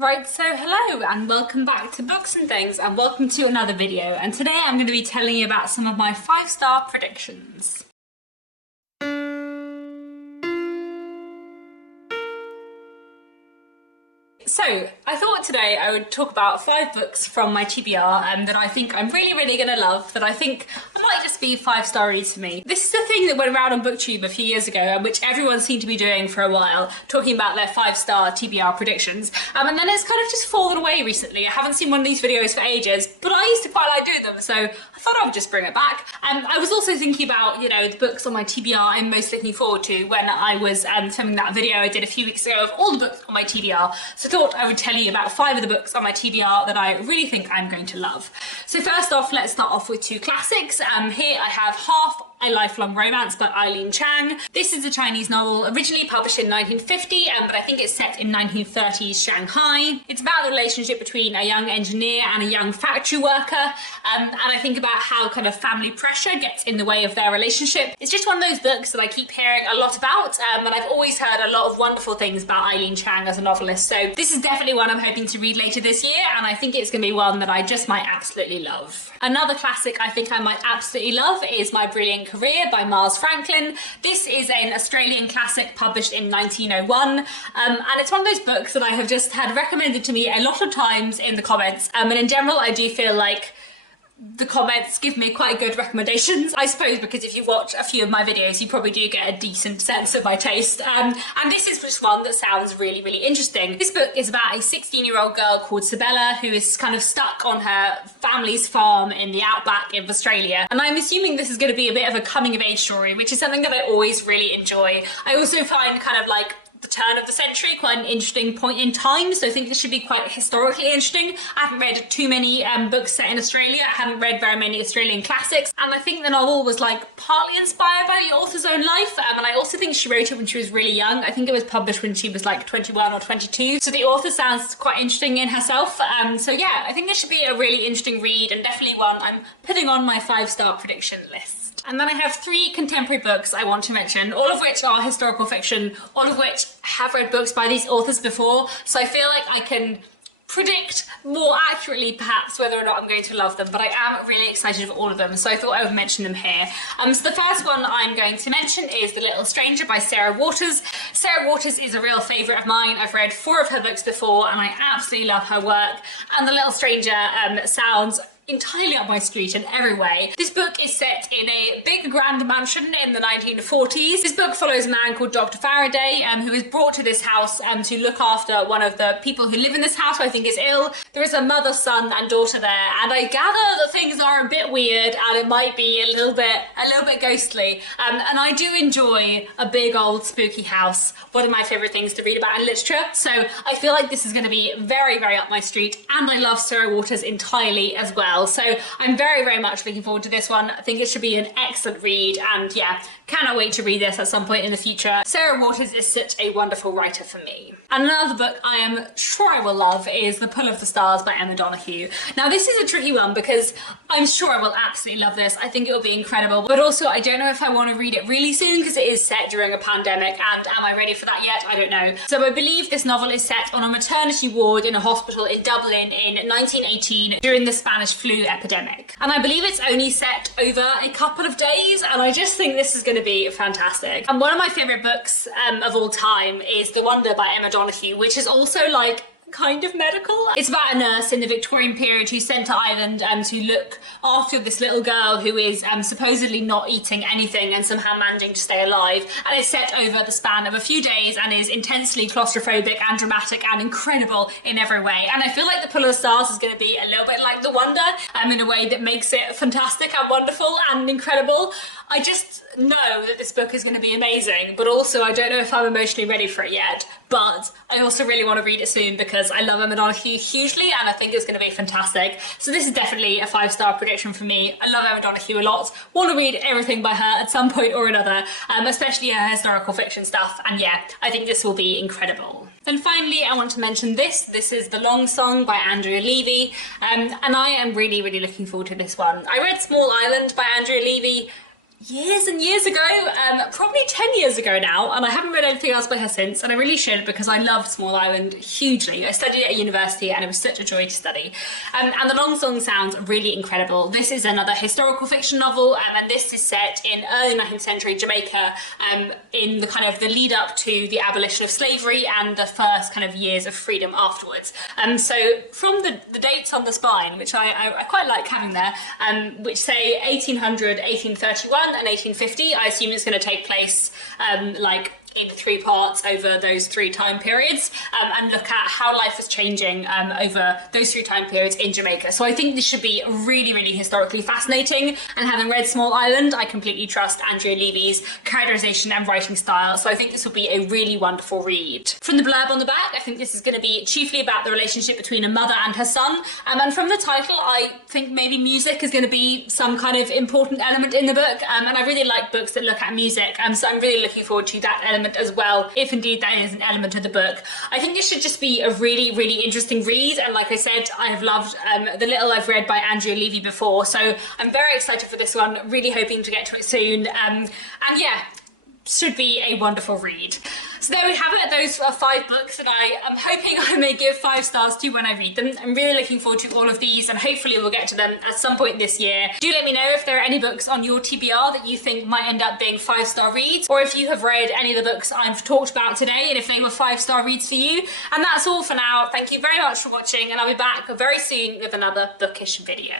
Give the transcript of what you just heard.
Right, so hello and welcome back to Books and Things and welcome to another video, and today I'm going to be telling you about some of my 5-star predictions. So, I thought today I would talk about 5 books from my TBR that I think I'm really going to love, that I think might just be 5-star reads for me. This is the thing that went around on BookTube a few years ago, and which everyone seemed to be doing for a while, talking about their 5-star TBR predictions. And then it's kind of just fallen away recently. I haven't seen one of these videos for ages, but I used to quite like doing them, so I thought I would just bring it back. I was also thinking about, the books on my TBR I'm most looking forward to when I was filming that video I did a few weeks ago of all the books on my TBR. So I thought I would tell you about 5 of the books on my TBR that I really think I'm going to love. So first off, let's start off with 2 classics. Here I have Half a Lifelong Romance by Eileen Chang. This is a Chinese novel originally published in 1950, but I think it's set in 1930s Shanghai. It's about the relationship between a young engineer and a young factory worker, and I think about how kind of family pressure gets in the way of their relationship. It's just one of those books that I keep hearing a lot about, and I've always heard a lot of wonderful things about Eileen Chang as a novelist, so this is definitely one I'm hoping to read later this year, and I think it's going to be one that I just might absolutely love. Another classic I think I might absolutely love is My Brilliant Career by Mars Franklin. This is an Australian classic published in 1901, and it's one of those books that I have just had recommended to me a lot of times in the comments, and in general I do feel like the comments give me quite good recommendations, I suppose, because if you watch a few of my videos you probably do get a decent sense of my taste, and this is just one that sounds really interesting. This book is about a 16-year-old girl called Sabella who is kind of stuck on her family's farm in the outback of Australia, and I'm assuming this is going to be a bit of a coming-of-age story, which is something that I always really enjoy. I also find kind of like the turn of the century quite an interesting point in time, so I think this should be quite historically interesting. I haven't read too many books set in Australia, I haven't read very many Australian classics, and I think the novel was like partly inspired by the author's own life, and I also think she wrote it when she was really young. I think it was published when she was like 21 or 22, so the author sounds quite interesting in herself, so yeah, I think this should be a really interesting read and definitely one I'm putting on my 5-star prediction list. And then I have 3 contemporary books I want to mention, all of which are historical fiction, all of which have read books by these authors before, so I feel like I can predict more accurately perhaps whether or not I'm going to love them, but I am really excited for all of them, so I thought I would mention them here. So the first one I'm going to mention is The Little Stranger by Sarah Waters. Sarah Waters is a real favourite of mine. I've read 4 of her books before and I absolutely love her work, and The Little Stranger sounds entirely up my street in every way. This book is set in a big grand mansion in the 1940s. This book follows a man called Dr. Faraday who is brought to this house to look after one of the people who live in this house who I think is ill. There is a mother, son and daughter there, and I gather that things are a bit weird and it might be a little bit ghostly, and I do enjoy a big old spooky house, one of my favourite things to read about in literature, so I feel like this is going to be very up my street, and I love Sarah Waters entirely as well. So I'm very much looking forward to this one. I think it should be an excellent read, and yeah, cannot wait to read this at some point in the future. Sarah Waters is such a wonderful writer for me. And another book I am sure I will love is The Pull of the Stars by Emma Donoghue. Now this is a tricky one because I'm sure I will absolutely love this. I think it will be incredible, but also I don't know if I want to read it really soon because it is set during a pandemic, and am I ready for that yet? I don't know. So I believe this novel is set on a maternity ward in a hospital in Dublin in 1918 during the Spanish flu epidemic, and I believe it's only set over a couple of days, and I just think this is going to be fantastic. And one of my favourite books of all time is The Wonder by Emma Donoghue, which is also like kind of medical. It's about a nurse in the Victorian period who's sent to Ireland to look after this little girl who is supposedly not eating anything and somehow managing to stay alive, and it's set over the span of a few days and is intensely claustrophobic and dramatic and incredible in every way. And I feel like The Pull of the Stars is going to be a little bit like The Wonder in a way that makes it fantastic and wonderful and incredible. I just know that this book is going to be amazing, but also I don't know if I'm emotionally ready for it yet, but I also really want to read it soon because I love Emma Donoghue hugely and I think it's going to be fantastic. So this is definitely a 5-star prediction for me. I love Emma Donoghue a lot, want to read everything by her at some point or another, especially her historical fiction stuff, and yeah, I think this will be incredible. Then finally, I want to mention this. This is The Long Song by Andrea Levy, and I am really looking forward to this one. I read Small Island by Andrea Levy years and years ago, probably 10 years ago now, and I haven't read anything else by her since, and I really should because I loved Small Island hugely. I studied it at university and it was such a joy to study. And The Long Song sounds really incredible. This is another historical fiction novel, and this is set in early 19th century Jamaica, in the kind of the lead up to the abolition of slavery and the first kind of years of freedom afterwards. So from the dates on the spine, which I quite like having there, which say 1800, 1831, and 1850. I assume it's going to take place like in 3 parts over those 3 time periods, and look at how life was changing over those 3 time periods in Jamaica. So I think this should be really, really historically fascinating, and having read Small Island, I completely trust Andrea Levy's characterization and writing style, so I think this will be a really wonderful read. From the blurb on the back, I think this is going to be chiefly about the relationship between a mother and her son, and from the title, I think maybe music is going to be some kind of important element in the book, and I really like books that look at music, so I'm really looking forward to that element as well, if indeed that is an element of the book. I think this should just be a really, really interesting read, and like I said, I have loved the little I've read by Andrea Levy before, so I'm very excited for this one, really hoping to get to it soon, and yeah, should be a wonderful read. So there we have it. Those are 5 books that I am hoping I may give 5 stars to when I read them. I'm really looking forward to all of these, and hopefully we'll get to them at some point this year. Do let me know if there are any books on your TBR that you think might end up being 5-star reads, or if you have read any of the books I've talked about today and if they were 5-star reads for you. And that's all for now. Thank you very much for watching, and I'll be back very soon with another bookish video.